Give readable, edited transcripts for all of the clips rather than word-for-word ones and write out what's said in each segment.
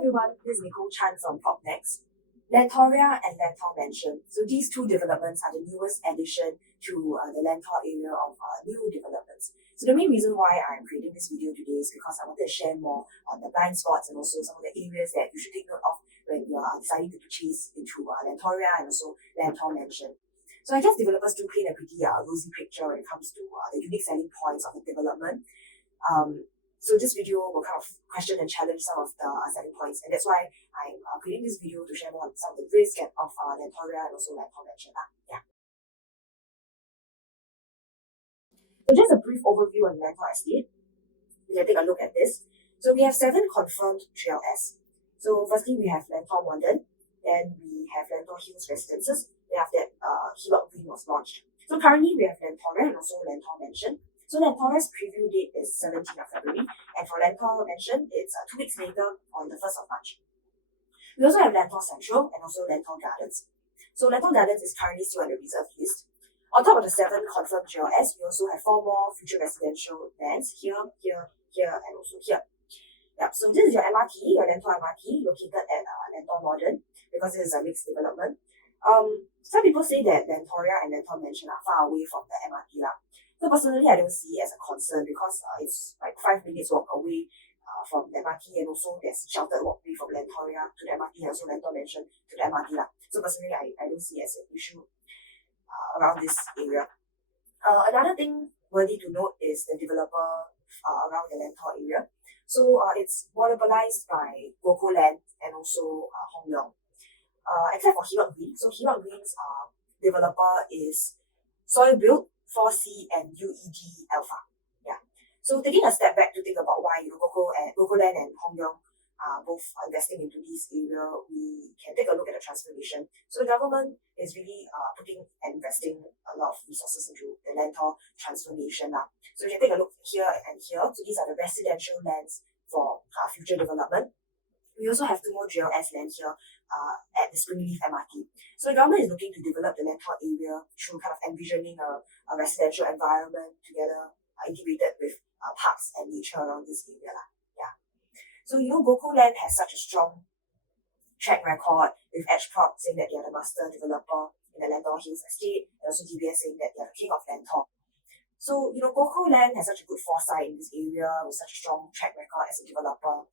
everyone, this is Nicole from Next. Lentoria and Lentor Mansion. So these two developments are the newest addition to the Lentor area of new developments. So the main reason why I'm creating this video today is because I wanted to share more on the blind spots and also some of the areas that you should take note of when you are deciding to purchase into Lentoria and also Lentor Mansion. So I guess developers do paint a pretty rosy picture when it comes to the unique selling points of the development. So this video will kind of question and challenge some of the selling points, and that's why I'm creating this video to share more on some of the risk of Lentoria and also Lentor Mansion. Yeah. So just a brief overview on Lentor estate. We can take a look at this. So we have 7 confirmed GLS. So firstly, we have Lentor Modern, then we have Lentor Hills Residences. We have that Hillock Green was launched. So currently we have Lentoria and also Lentor Mansion. So Lentoria's preview date is 17th of February, and for Lentor Mansion, it's 2 weeks later on the 1st of March. We also have Lentor Central and also Lentor Gardens. So Lentor Gardens is currently still on the reserve list. On top of the 7 confirmed GLS, we also have 4 more future residential lands here, and also here. Yeah, so this is your MRT, your Lentor MRT, located at Lentor Modern, because it is a mixed development. Some people say that Lentoria and Lentor Mansion are far away from the MRT. So personally, I don't see it as a concern because it's like 5 minutes walk away from the MRT, and also there's sheltered walkway from Lentoria to the MRT and also Lentor Mansion to the MRT. So personally, I don't see it as an issue around this area. Another thing worthy to note is the developer around the Lentor area. So it's monopolized by GuocoLand and also Hong Leong. Except for Hillock Green. So Hillock Green's developer is soil built, 4C and UEG Alpha. Yeah. So taking a step back to think about why GuocoLand and Hong Leong are both investing into this area, we can take a look at the transformation. So the government is really putting and investing a lot of resources into the Lentor transformation. So you can take a look here and here. So these are the residential lands for future development. We also have 2 more GLS lands here at the Springleaf MRT. So the government is looking to develop the Lentor area through kind of envisioning a residential environment together, integrated with parks and nature around this area. Yeah. So GuocoLand has such a strong track record with Edgeprop saying that they are the master developer in the Lentor Hills estate, and also DBS saying that they are the king of Lentor. So GuocoLand has such a good foresight in this area with such a strong track record as a developer.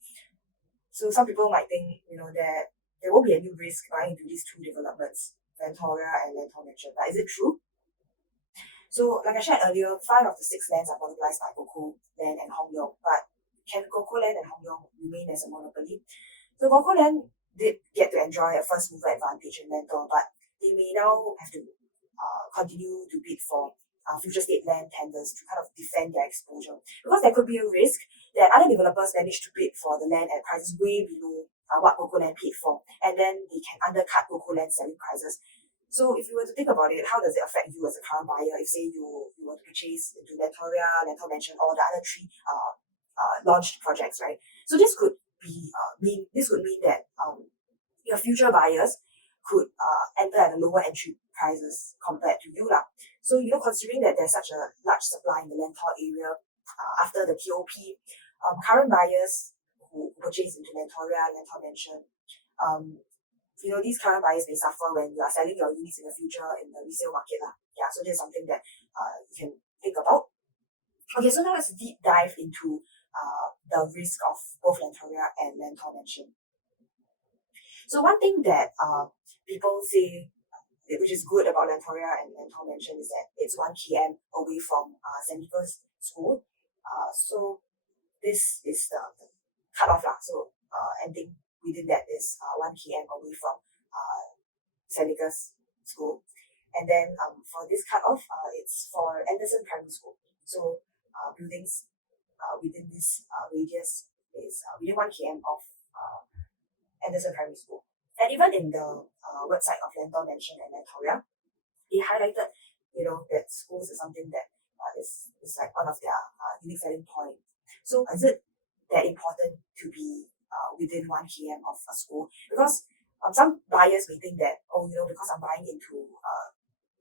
So some people might think, that there won't be any risk buying into these 2 developments, Lentoria and Lentor Mansion. But is it true? So, like I shared earlier, 5 of the 6 lands are monopolized by GuocoLand and Hong Leong. But can GuocoLand and Hong Leong remain as a monopoly? So GuocoLand did get to enjoy a first mover advantage in Lentor, but they may now have to continue to bid for future state land tenders to kind of defend their exposure. Because there could be a risk that other developers manage to bid for the land at prices way below what GuocoLand paid for, and then they can undercut GuocoLand's selling prices. So if you were to think about it, how does it affect you as a current buyer if, say, you were to purchase into Lentoria, Lentor Mansion, or the other 3 launched projects, right? So this could mean that your future buyers could enter at a lower entry prices compared to you. So, considering that there's such a large supply in the Lentor area after the TOP, current buyers who purchase into Lentoria, Lentor Mansion, these current buyers may suffer when you are selling your units in the future in the resale market. Yeah, so there's something that you can think about. Okay, so now let's deep dive into the risk of both Lentoria and Lentor Mansion. So one thing that people say, which is good about Lentoria and Lentor Mansion, is that it's 1 km away from St. Nicholas School. So this is the cutoff. So anything within that is 1 km away from St. Nicholas School. And then for this cutoff, it's for Anderson Primary School. So buildings within this radius is within 1 km of Anderson Primary School. And even in the website of Lentor Mansion and Lentoria, they highlighted, that schools is something that is like one of their unique selling point. So is it that important to be within 1 km of a school? Because some buyers may think that, because I'm buying into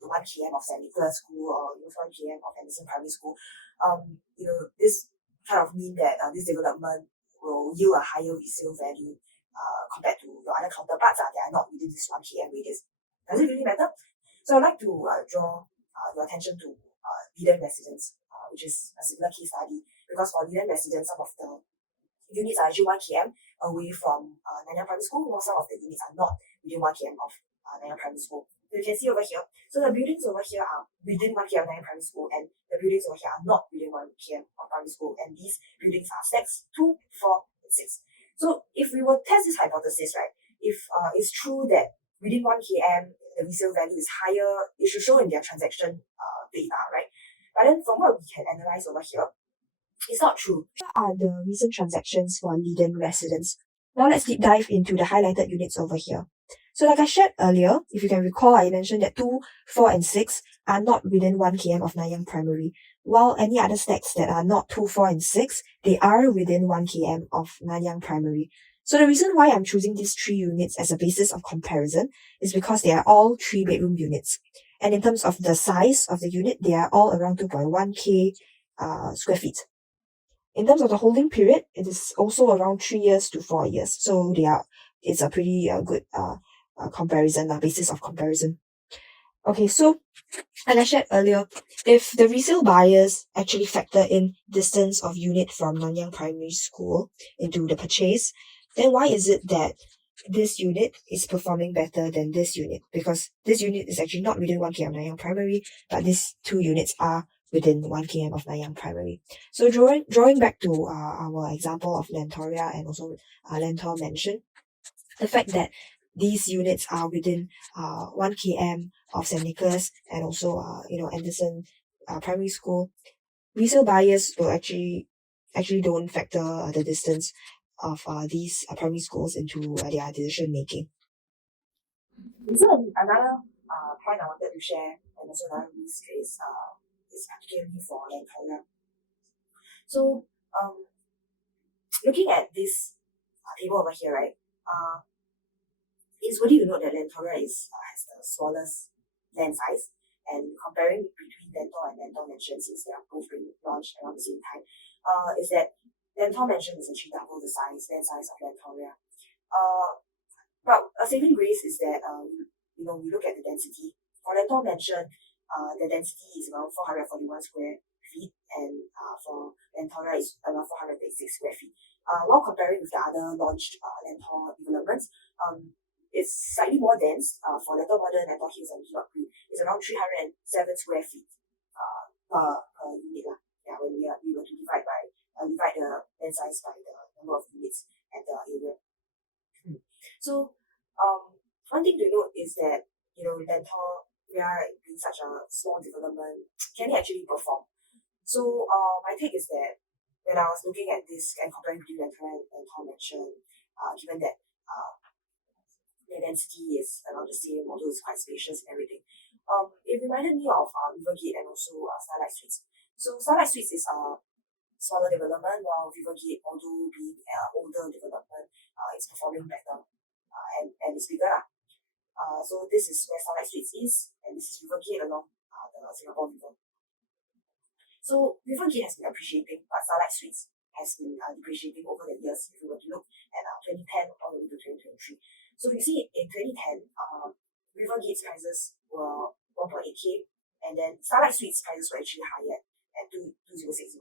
the 1 km of St. Nicholas School or 1 km of Anderson Primary School, this kind of mean that this development will yield a higher resale value compared to your other counterparts that are not within this 1 km radius. Does it really matter? So I'd like to draw your attention to Leiden residents, which is a similar case study, because for Leiden residents, some of the units are actually 1 km away from Nanyang Primary School, while some of the units are not within 1 km of Nanyang Primary School. So you can see over here, so the buildings over here are within 1 km of Nanyang Primary School, and the buildings over here are not within 1 km of primary school, and these buildings are stacks 2, 4, and 6. So if we were to test this hypothesis, right, if it's true that within 1 km the resale value is higher, it should show in their transaction data, right? But then from what we can analyze over here, it's not true. Here are the recent transactions for Leiden residents. Now let's deep dive into the highlighted units over here. So like I shared earlier, if you can recall, I mentioned that 2, 4, and 6 are not within 1 km of Nanyang Primary, while any other stacks that are not 2, 4, and 6, they are within 1 km of Nanyang Primary. So the reason why I'm choosing these 3 units as a basis of comparison is because they are all 3-bedroom units. And in terms of the size of the unit, they are all around 2.1k square feet. In terms of the holding period, it is also around 3 years to 4 years. So it's a pretty good comparison, basis of comparison. Okay, so like I shared earlier, if the resale buyers actually factor in distance of unit from Nanyang Primary School into the purchase, then why is it that this unit is performing better than this unit? Because this unit is actually not within 1 km of Nanyang Primary, but these 2 units are within 1 km of Nanyang Primary. So drawing back to our example of Lentoria and also Lentor Mansion, the fact that these units are within 1 km of St. Nicholas and also Anderson Primary School, resale buyers will actually don't factor the distance of these primary schools into their decision making. So another point I wanted to share, and also another risk is particularly for Lentoria. So looking at this table over here, right, it's worthy to note that Lentoria has the smallest land size, and comparing between Lentor and Lentor Mansion, since they are both being launched around the same time, is that Lentor Mansion is actually double the land size of Lentoria. But a saving grace is that we look at the density. For Lentor Mansion, the density is around 441 square feet, and for Lentoria is around 436 square feet. While comparing with the other launched Lentor developments, it's slightly more dense. For Lentor Modern, Lentor Hills, and Hillock Green, it's around 307 square feet per unit. Yeah, when we were to divide the land size by the number of units and the area. So one thing to note is that Lentor, we are in such a small development, can it actually perform? So my take is that when I was looking at this and comparing between Lentor and Lentor Mansion, given that the density is around the same, although it's quite spacious and everything, it reminded me of Rivergate and also Starlight Suites. So Starlight Suites is a smaller development, while Rivergate, although being an older development, it's performing better and it's bigger. So this is where Starlight Suites is, and this is Rivergate along the Singapore River. So Rivergate has been appreciating, but Starlight Suites has been depreciating over the years. If we were to look at 2010 all the way to 2023. So you see in 2010, Rivergate's prices were 1.8k, and then Starlight Suites prices were actually higher at 2060.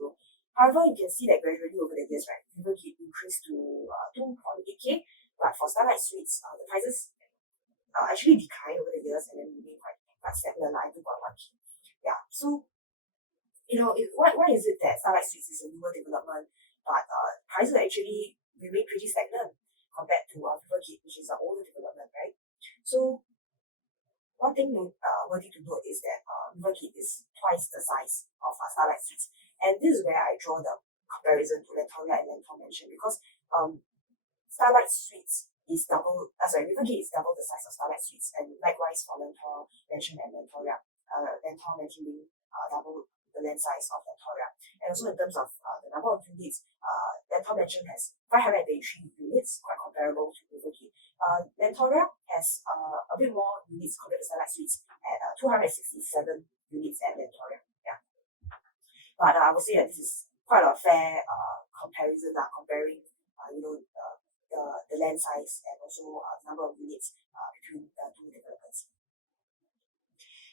However, you can see that gradually over the years, right, Rivergate increased to 2.8k, but for Starlight Suites, the prices actually declined over the years and then remain quite stagnant at 2.1k. Yeah, so why is it that Starlight Suites is a newer development, but prices actually remain pretty stagnant compared to Rivergate, which is an older development, right? So one thing worthy to note is that Rivergate is twice the size of Starlight Suites, and this is where I draw the comparison to Lentoria and Lentor Mansion, because Starlight Suites is Rivergate is double the size of Starlight Suites, and likewise for Lentor Mansion and Lentoria, Lentor Mansion being double the land size of Lentoria. And also in terms of the number of units, Lentor Mansion has 583 units, quite comparable to Rivergate. Lentoria has a bit more units compared to Starlight Suites at 267 units at Lentoria. Yeah, but I would say that this is quite a fair comparison, comparing the land land size and also number of units between the two developments.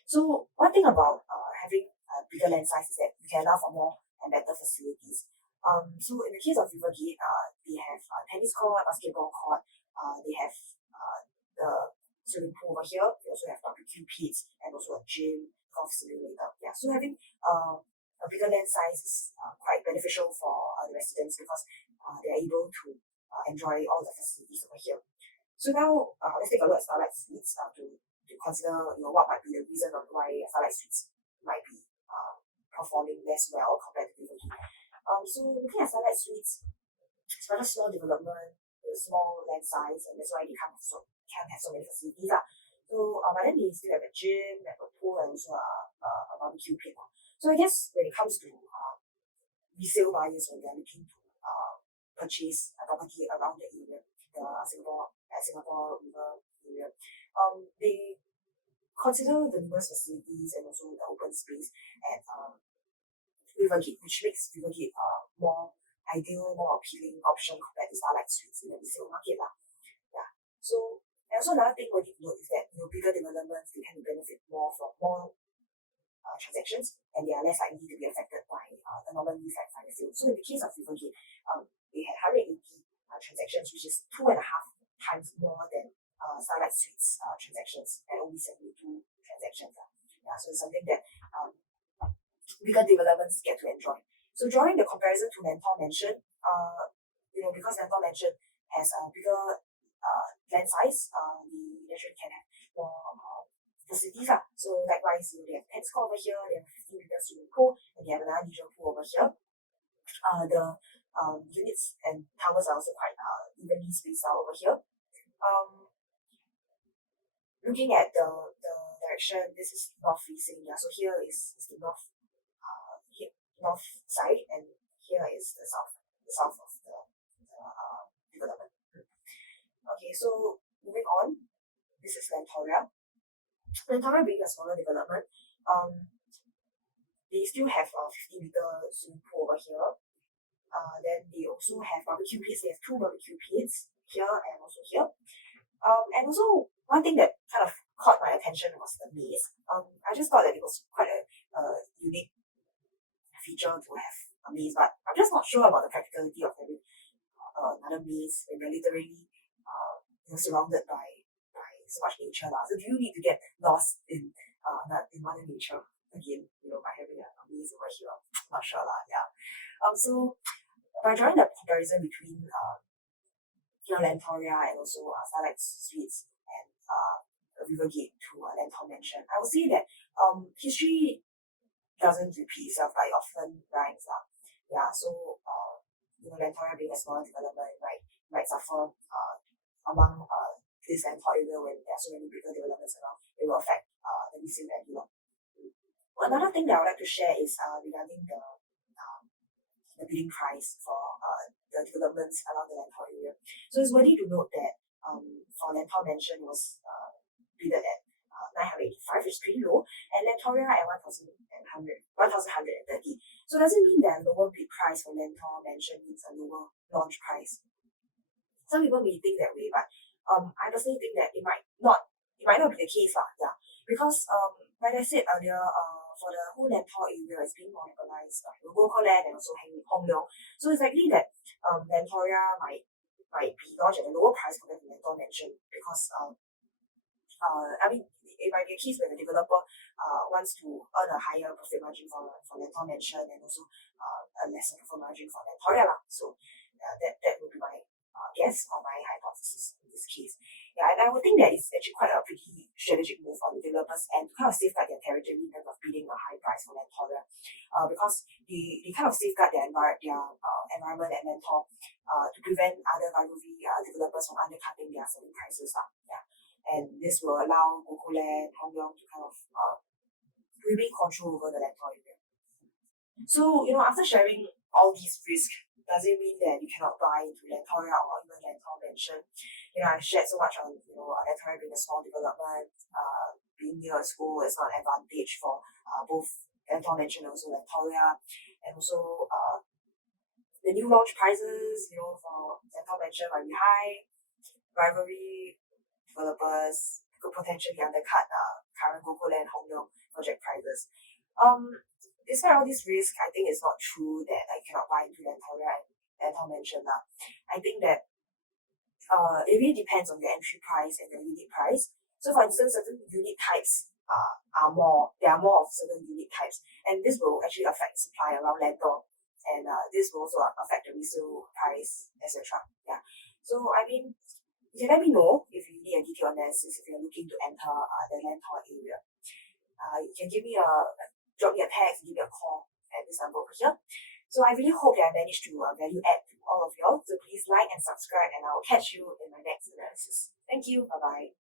So one thing about having a bigger land size is that you can allow for more and better facilities. So in the case of Rivergate, they have tennis court, basketball court, they have the swimming pool over here. They also have barbecue pits and also a gym, golf simulator. Yeah, so having a bigger land size is quite beneficial for the residents because they are able to enjoy all the facilities over here. So now let's take a look at Starlight Suites to consider what might be the reason of why Starlight Suites might be performing less well compared to Rivergate. So looking at Starlight Suites, it's rather small development, with small land size, and that's why they can't have so many facilities. So but then they still have a gym, they have a pool, and also a barbecue pit. So I guess when it comes to resale buyers, when they're looking to purchase a property around the area, the Singapore River area, they consider the numerous facilities and also the open space at Rivergate, which makes Rivergate more ideal, more appealing option compared to Starlight Suites in the resale market. Yeah. So and also another thing we need to note is that bigger developments, they can benefit more from more transactions, and they are less likely to be affected by the normal lease like fire sale. So in the case of Rivergate, they had 180 transactions, which is 2.5 times more than Starlight Suites transactions, and only 72 transactions. Yeah, so it's something that bigger developments get to enjoy. So drawing the comparison to Lentor Mansion, because Lentor Mansion has a bigger land size, we naturally can have more facilities. So likewise, they have tennis court over here, they have 15-meter swimming pool, and they have another leisure pool over here. The units and towers are also quite evenly spaced out over here. Looking at the direction, this is north facing. Yeah, so here is the north side, and here is the south of the development. Okay, so moving on, this is Lentoria. Lentoria being a smaller development, they still have a 50-meter swimming pool over here. Then they also have barbecue pits. They have 2 barbecue pits here and also here. And also one thing that kind of caught my attention was the maze. I just thought that it was quite a unique feature to have a maze, but I'm just not sure about the practicality of having another maze when you're literally surrounded by so much nature. So do you need to get lost in Mother Nature again, by having a maze over here? Not sure yeah. So by drawing the comparison between Lentoria and also Starlight Suites and Rivergate to Lentor Mansion, I would say that history doesn't repeat itself, but it often rhymes. Yeah, so Lentoria being a smaller development might suffer among this Lentor area when there are so many bigger developments around. It will affect the resale value. Another thing that I would like to share is regarding the bidding price for the developments around the Lentor area. So it's worthy to note that for Lentor Mansion was bidded at 985, which is pretty low, and Lentoria at 1,130. So does it mean that a lower bid price for Lentor Mansion means a lower launch price? Some people may think that way, but I personally think that it might not be the case. Yeah. Because like I said earlier, for the whole Lentor area is being monopolized by GuocoLand and also Hong Leong. So it's likely that Lentoria might be launched at a lower price compared to Lentor Mansion because it might be a case where the developer wants to earn a higher profit margin for Lentor Mansion and also a lesser profit margin for Lentoria. So that would be my guess or my hypothesis in this case. Yeah, and I would think that it's actually quite a pretty strategic move on the developers and to kind of safeguard their territory in terms of bidding a high price for Lentoria, because they kind of safeguard their environment at Lentor to prevent other rivalry developers from undercutting their selling prices. Yeah. And this will allow GuocoLand and Hong Leong to kind of remain control over the Lentor area. So, after sharing all these risks, does it mean that you cannot buy into Lentoria or even Lentor Mansion? I've shared so much on, Lentoria being a small development, being near a school is not an advantage for both Lentor Mansion and also Lentoria, and also the new launch prices, for Lentor Mansion might be high, rivalry developers could potentially undercut current GuocoLand and Hong Leong project prices. Despite all these risks, I think it's not true that I cannot buy into Lentoria and Lentor Mansion. I think that it really depends on your entry price and your unit price. So for instance, certain unit types there are more of certain unit types, and this will actually affect supply around Lentor, and this will also affect the resale price, etc. Yeah. So I mean, you can let me know if you need a detailed analysis if you're looking to enter the Lentor area. You can drop me a text, give me a call at this number over here. So I really hope that I managed to value add to all of y'all. So please like and subscribe, and I will catch you in my next analysis. Thank you. Bye bye.